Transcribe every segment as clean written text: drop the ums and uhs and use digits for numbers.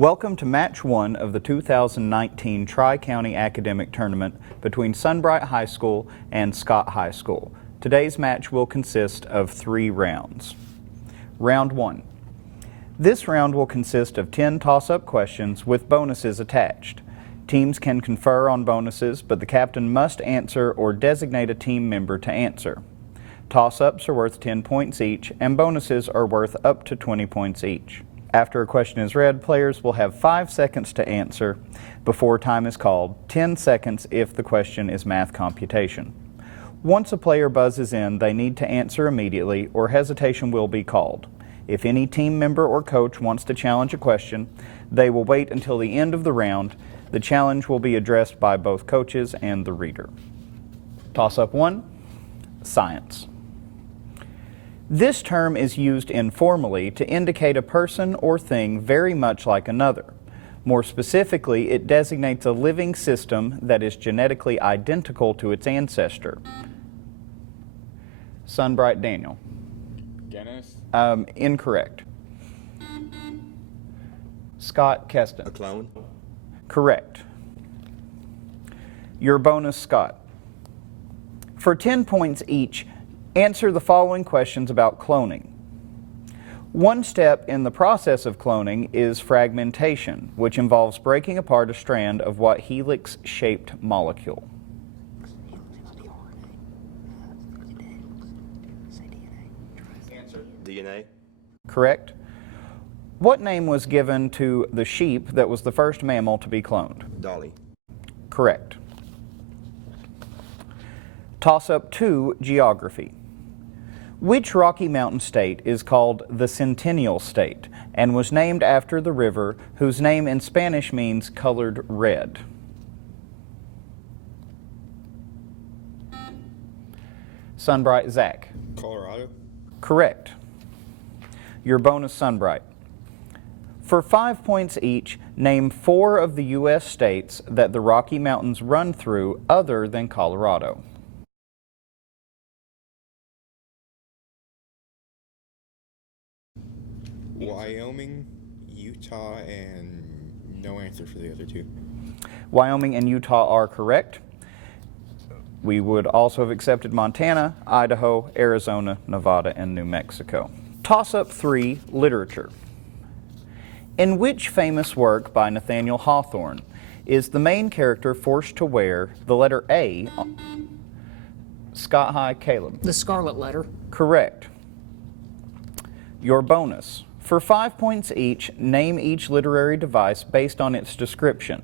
Welcome to Match 1 of the 2019 Tri-County Academic Tournament between Sunbright High School and Scott High School. Today's match will consist of 3 rounds. Round 1. This round will consist of 10 toss-up questions with bonuses attached. Teams can confer on bonuses, but the captain must answer or designate a team member to answer. Toss-ups are worth 10 points each, and bonuses are worth up to 20 points each. After a question is read, players will have 5 seconds to answer before time is called, 10 seconds if the question is math computation. Once a player buzzes in, they need to answer immediately or hesitation will be called. If any team member or coach wants to challenge a question, they will wait until the end of the round. The challenge will be addressed by both coaches and the reader. Toss-up 1, science. This term is used informally to indicate a person or thing very much like another. More specifically, it designates a living system that is genetically identical to its ancestor. Sunbright Daniel. Genus? Incorrect. Scott Keston. A clone? Correct. Your bonus, Scott. For 10 points each, answer the following questions about cloning. One step in the process of cloning is fragmentation, which involves breaking apart a strand of what helix-shaped molecule. Answer. DNA. Correct. What name was given to the sheep that was the first mammal to be cloned? Dolly. Correct. Toss-up 2, geography. Which Rocky Mountain state is called the Centennial State and was named after the river whose name in Spanish means colored red? Sunbright Zach. Colorado? Correct. Your bonus, Sunbright. For 5 points each, name 4 of the U.S. states that the Rocky Mountains run through other than Colorado. Wyoming, Utah, and no answer for the other 2. Wyoming and Utah are correct. We would also have accepted Montana, Idaho, Arizona, Nevada, and New Mexico. Toss-up 3, literature. In which famous work by Nathaniel Hawthorne is the main character forced to wear the letter A? Scott High, Caleb. The Scarlet Letter. Correct. Your bonus. For 5 points each, name each literary device based on its description.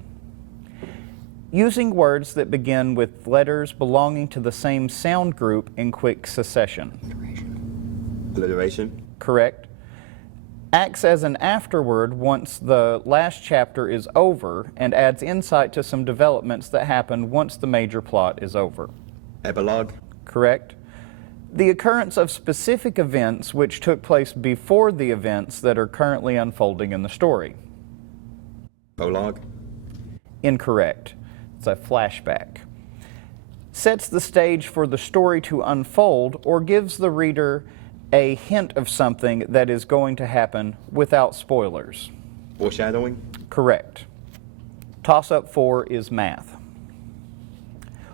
Using words that begin with letters belonging to the same sound group in quick succession. Alliteration. Correct. Acts as an afterword once the last chapter is over and adds insight to some developments that happen once the major plot is over. Epilogue. Correct. The occurrence of specific events which took place before the events that are currently unfolding in the story. Prologue. Incorrect. It's a flashback. Sets the stage for the story to unfold or gives the reader a hint of something that is going to happen without spoilers. Foreshadowing. Correct. Toss-up 4 is math.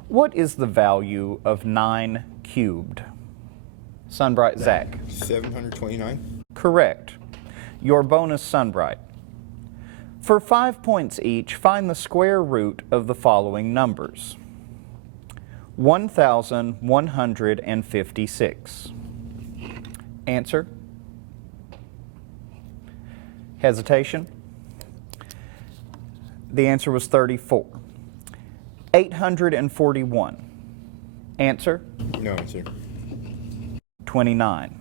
What is the value of 9 cubed? Sunbright Zach. 729. Correct. Your bonus, Sunbright. For 5 points each, find the square root of the following numbers. 1,156. Answer? Hesitation? The answer was 34. 841. Answer? No answer. 29.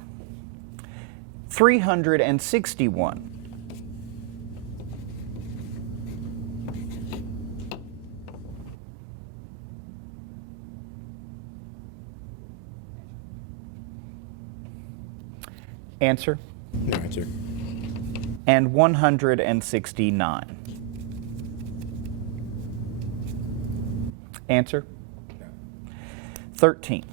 361. Answer? No answer. And 169. Answer? No. 13.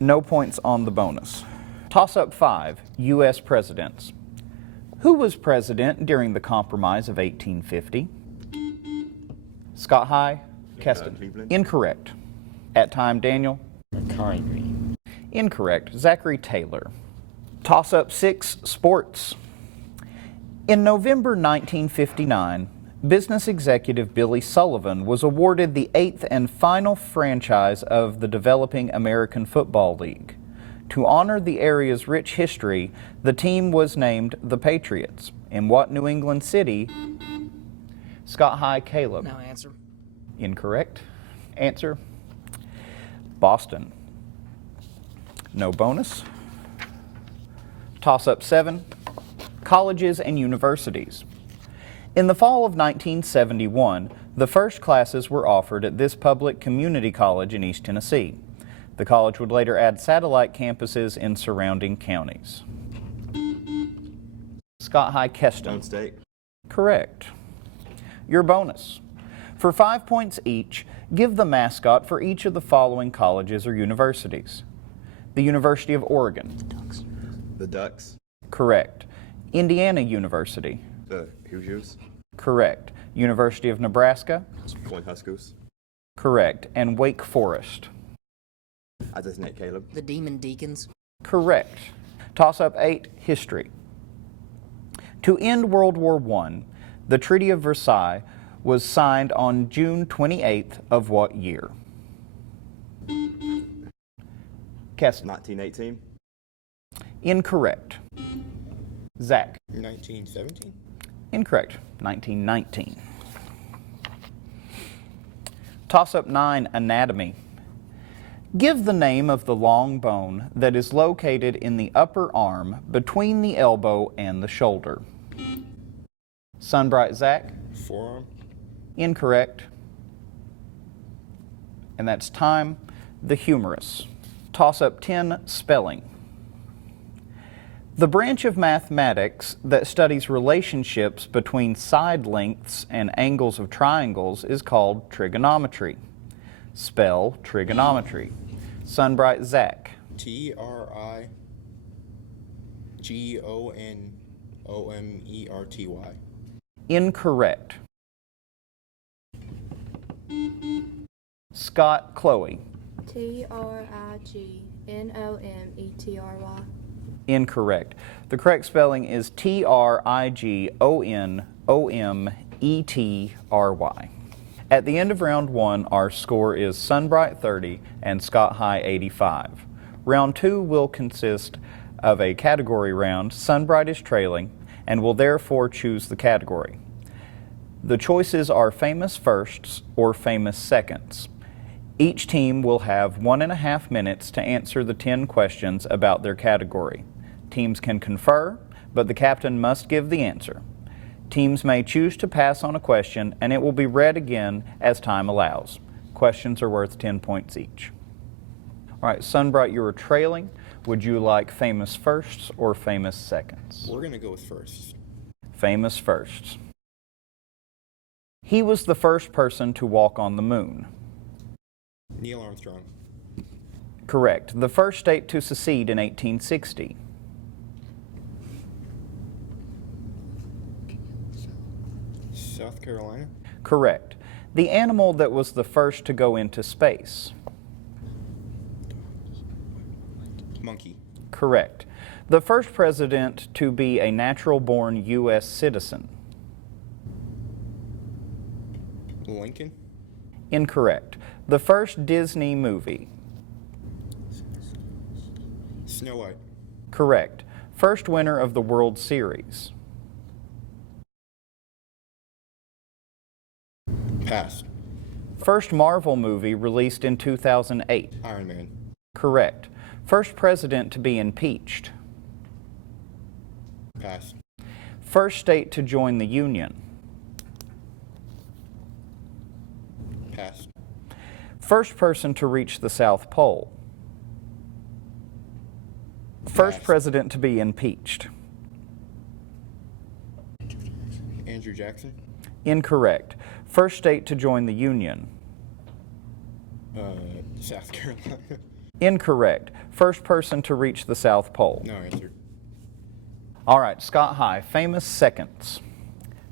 No points on the bonus. Toss-up 5, U.S. presidents. Who was president during the Compromise of 1850? Scott High, Keston. Cleveland. Incorrect. At time, Daniel. Congreve. Incorrect. Zachary Taylor. Toss-up 6, sports. In November 1959, business executive Billy Sullivan was awarded the 8th and final franchise of the developing American Football League. To honor the area's rich history, the team was named the Patriots. In what New England city? Scott High, Caleb. Now answer. Incorrect. Answer. Boston. No bonus. Toss-up 7, colleges and universities. In the fall of 1971, the first classes were offered at this public community college in East Tennessee. The college would later add satellite campuses in surrounding counties. Scott High, Keston. Stone State. Correct. Your bonus. For 5 points each, give the mascot for each of the following colleges or universities. The University of Oregon. The Ducks. Correct. Indiana University. The Hoosiers. Correct. University of Nebraska. Cornhuskers. Correct. And Wake Forest. I designate Caleb. The Demon Deacons. Correct. Toss-up 8, history. To end World War I, the Treaty of Versailles was signed on June 28th of what year? Keston. 1918. Incorrect. Zach. 1917. Incorrect. 1919. Toss-up 9, anatomy. Give the name of the long bone that is located in the upper arm between the elbow and the shoulder. Sunbright, Zach. Forearm. Incorrect. And that's time. The humerus. Toss-up 10, spelling. The branch of mathematics that studies relationships between side lengths and angles of triangles is called trigonometry. Spell trigonometry. Sunbright, Zach. Trigonometry. Incorrect. Scott, Chloe. Trignometry. Incorrect. The correct spelling is Trigonometry. At the end of round 1, our score is Sunbright 30 and Scott High 85. Round 2 will consist of a category round. Sunbright is trailing and will therefore choose the category. The choices are famous firsts or famous seconds. Each team will have 1.5 minutes to answer the 10 questions about their category. Teams can confer, but the captain must give the answer. Teams may choose to pass on a question, and it will be read again as time allows. Questions are worth 10 points each. All right, Sunbright, you are trailing. Would you like famous firsts or famous seconds? We're going to go with first. Famous firsts. He was the first person to walk on the moon. Neil Armstrong. Correct. The first state to secede in 1860. South Carolina. Correct. The animal that was the first to go into space. Monkey. Correct. The first president to be a natural-born U.S. citizen. Lincoln. Incorrect. The first Disney movie. Snow White. Correct. First winner of the World Series. Pass. First Marvel movie released in 2008. Iron Man. Correct. First president to be impeached. Pass. First state to join the Union. Pass. First person to reach the South Pole. First Pass. president to be impeached. Andrew Jackson. Incorrect. First state to join the Union. South Carolina. Incorrect. First person to reach the South Pole. No answer. All right, Scott High, famous seconds.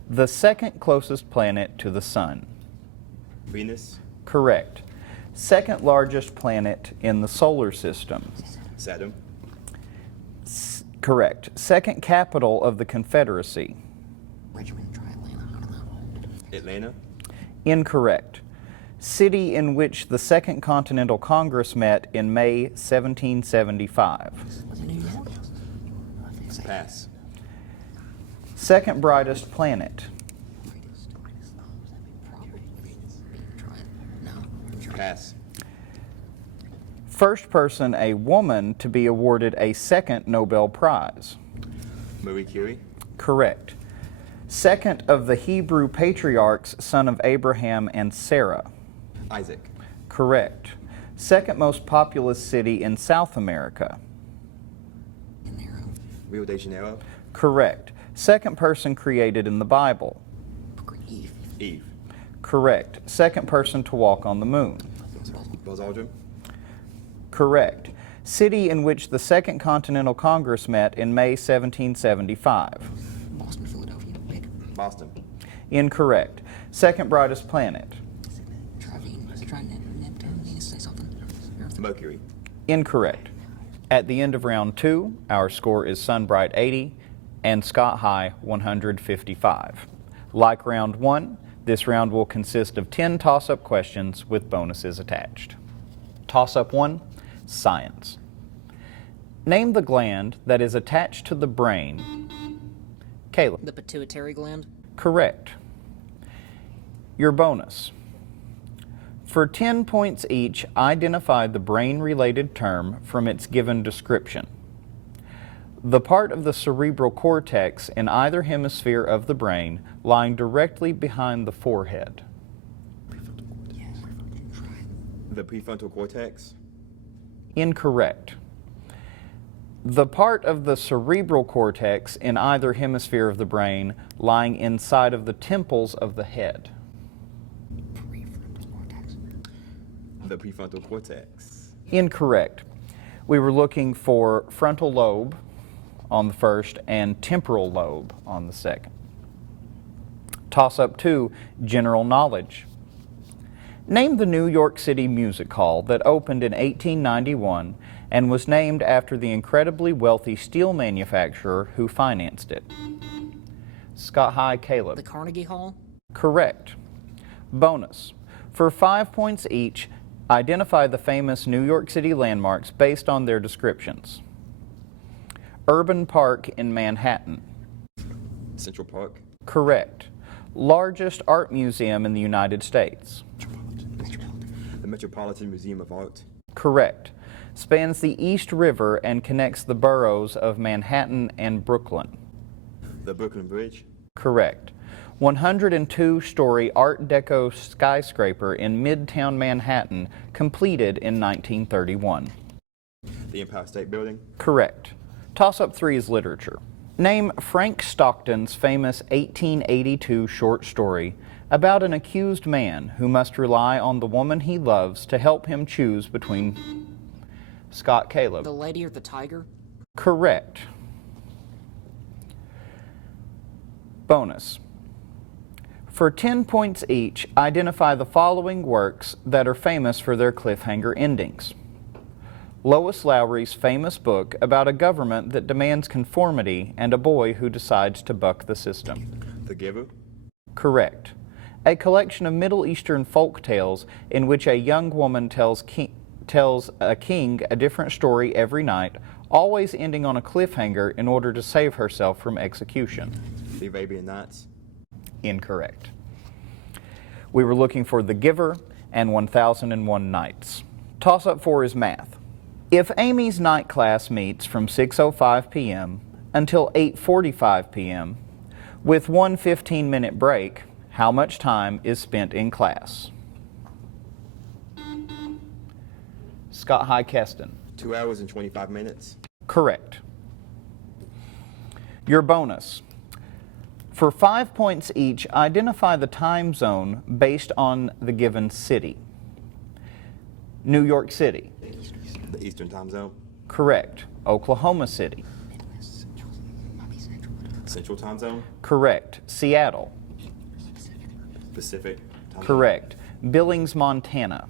The second closest planet to the sun. Venus. Correct. Second largest planet in the solar system. Saturn. Correct. Second capital of the Confederacy. Richmond, try Atlanta. I don't know. Atlanta. Incorrect. City in which the Second Continental Congress met in May 1775. Was it New York? Pass. Second brightest planet. Pass. First person, a woman, to be awarded a second Nobel Prize. Marie Curie. Correct. Second of the Hebrew patriarchs, son of Abraham and Sarah. Isaac. Correct. Second most populous city in South America. Rio de Janeiro. Correct. Second person created in the Bible. Eve. Eve. Correct. Second person to walk on the moon. Buzz Aldrin. Correct. City in which the Second Continental Congress met in May 1775. Boston, Philadelphia. Pick. Boston. Incorrect. Second brightest planet. Try Venus. Try Neptune. Venus. Say something. Earth. Mercury. Incorrect. At the end of round 2, our score is Sunbright 80 and Scott High 155. Like round 1, this round will consist of 10 toss-up questions with bonuses attached. Toss-up 1, science. Name the gland that is attached to the brain. Caleb. The pituitary gland. Correct. Your bonus. For 10 points each, identify the brain-related term from its given description. The part of the cerebral cortex in either hemisphere of the brain lying directly behind the forehead. The prefrontal cortex. Incorrect. The part of the cerebral cortex in either hemisphere of the brain lying inside of the temples of the head. The prefrontal cortex. Incorrect. We were looking for frontal lobe on the first and temporal lobe on the second. Toss-up 2, general knowledge. Name the New York City Music Hall that opened in 1891 and was named after the incredibly wealthy steel manufacturer who financed it. Scott High, Caleb. The Carnegie Hall. Correct. Bonus. For 5 points each, identify the famous New York City landmarks based on their descriptions. Urban Park in Manhattan. Central Park. Correct. Largest art museum in the United States. The Metropolitan Museum of Art. Correct. Spans the East River and connects the boroughs of Manhattan and Brooklyn. The Brooklyn Bridge. Correct. 102-story Art Deco skyscraper in Midtown Manhattan, completed in 1931. The Empire State Building. Correct. Toss-up 3 is literature. Name Frank Stockton's famous 1882 short story about an accused man who must rely on the woman he loves to help him choose between... Scott, Caleb. The Lady or the Tiger. Correct. Bonus. For 10 points each, identify the following works that are famous for their cliffhanger endings. Lois Lowry's famous book about a government that demands conformity and a boy who decides to buck the system. The Giver. Correct. A collection of Middle Eastern folk tales in which a young woman tells a king a different story every night, always ending on a cliffhanger in order to save herself from execution. The Arabian Nights. Incorrect. We were looking for The Giver and 1001 Nights. Toss-up 4 is math. If Amy's night class meets from 6:05 p.m. until 8:45 p.m., with one 15-minute break, how much time is spent in class? Scott High, Keston. 2 hours and 25 minutes. Correct. Your bonus. For 5 points each, identify the time zone based on the given city. New York City. The Eastern Time Zone. Correct. Oklahoma City. Central time zone. Correct. Seattle. Pacific time zone. Correct. Billings, Montana.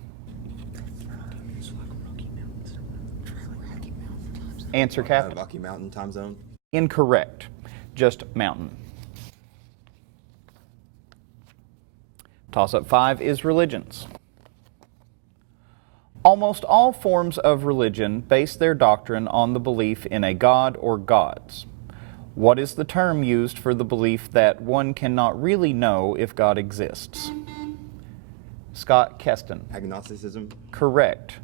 Answer, Captain. Rocky Mountain time zone. Incorrect. Just mountain. Toss-up 5 is religions. Almost all forms of religion base their doctrine on the belief in a god or gods. What is the term used for the belief that one cannot really know if God exists? Scott Keston. Agnosticism. Correct.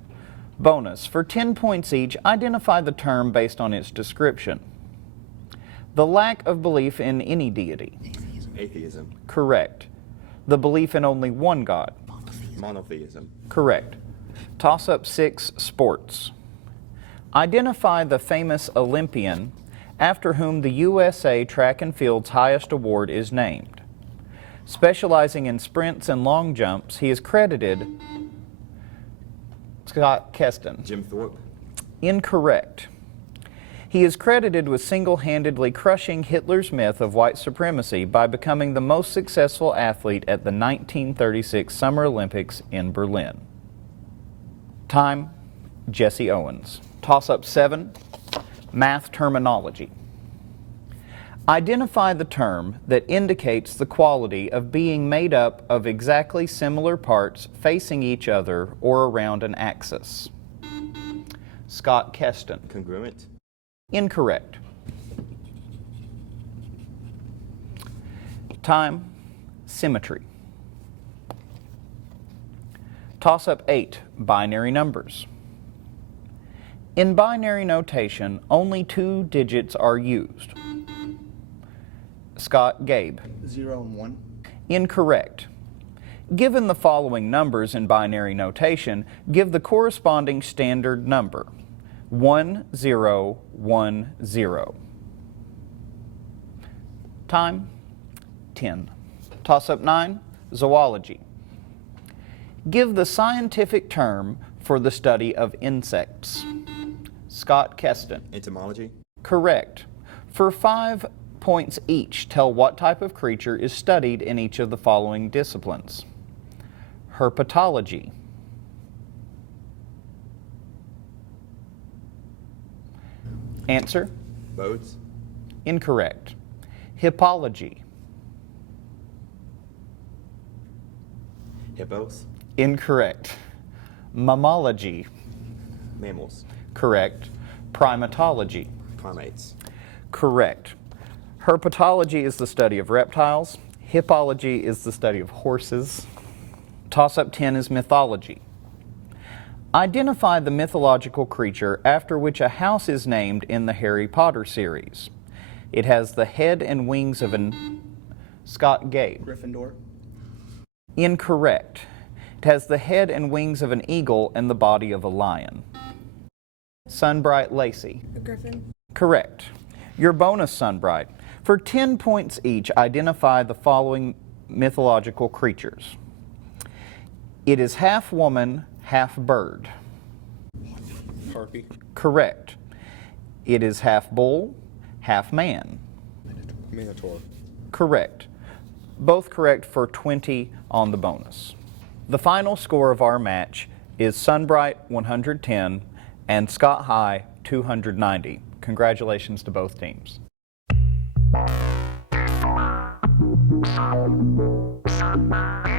Bonus. For 10 points each, identify the term based on its description. The lack of belief in any deity. Atheism. Correct. The belief in only one God. Monotheism. Correct. Toss-up 6, sports. Identify the famous Olympian after whom the USA track and field's highest award is named. Specializing in sprints and long jumps, he is credited... Scott Keston. Jim Thorpe. Incorrect. He is credited with single-handedly crushing Hitler's myth of white supremacy by becoming the most successful athlete at the 1936 Summer Olympics in Berlin. Time, Jesse Owens. Toss-up 7, math terminology. Identify the term that indicates the quality of being made up of exactly similar parts facing each other or around an axis. Scott Keston. Congruent. Incorrect. Time, symmetry. Toss-up 8, binary numbers. In binary notation, only 2 digits are used. Scott Gabe. 0 and 1. Incorrect. Given the following numbers in binary notation, give the corresponding standard number. 1010. Time, 10. Toss-up 9, zoology. Give the scientific term for the study of insects. Scott Keston. Entomology. Correct. For 5 points each, tell what type of creature is studied in each of the following disciplines. Herpetology. Answer? Boats. Incorrect. Hippology. Hippos. Incorrect. Mammalogy. Mammals. Correct. Primatology. Primates. Correct. Herpetology is the study of reptiles. Hippology is the study of horses. Toss-up 10 is mythology. Identify the mythological creature after which a house is named in the Harry Potter series. It has the head and wings of an... Scott Gabe. Gryffindor. Incorrect. It has the head and wings of an eagle and the body of a lion. Sunbright Lacey. A griffin. Correct. Your bonus, Sunbright. For 10 points each, identify the following mythological creatures. It is half woman, half bird. Harpy. Correct. It is half bull, half man. Minotaur. Correct. Both correct for 20 on the bonus. The final score of our match is Sunbright 110 and Scott High 290. Congratulations to both teams. Sunbright.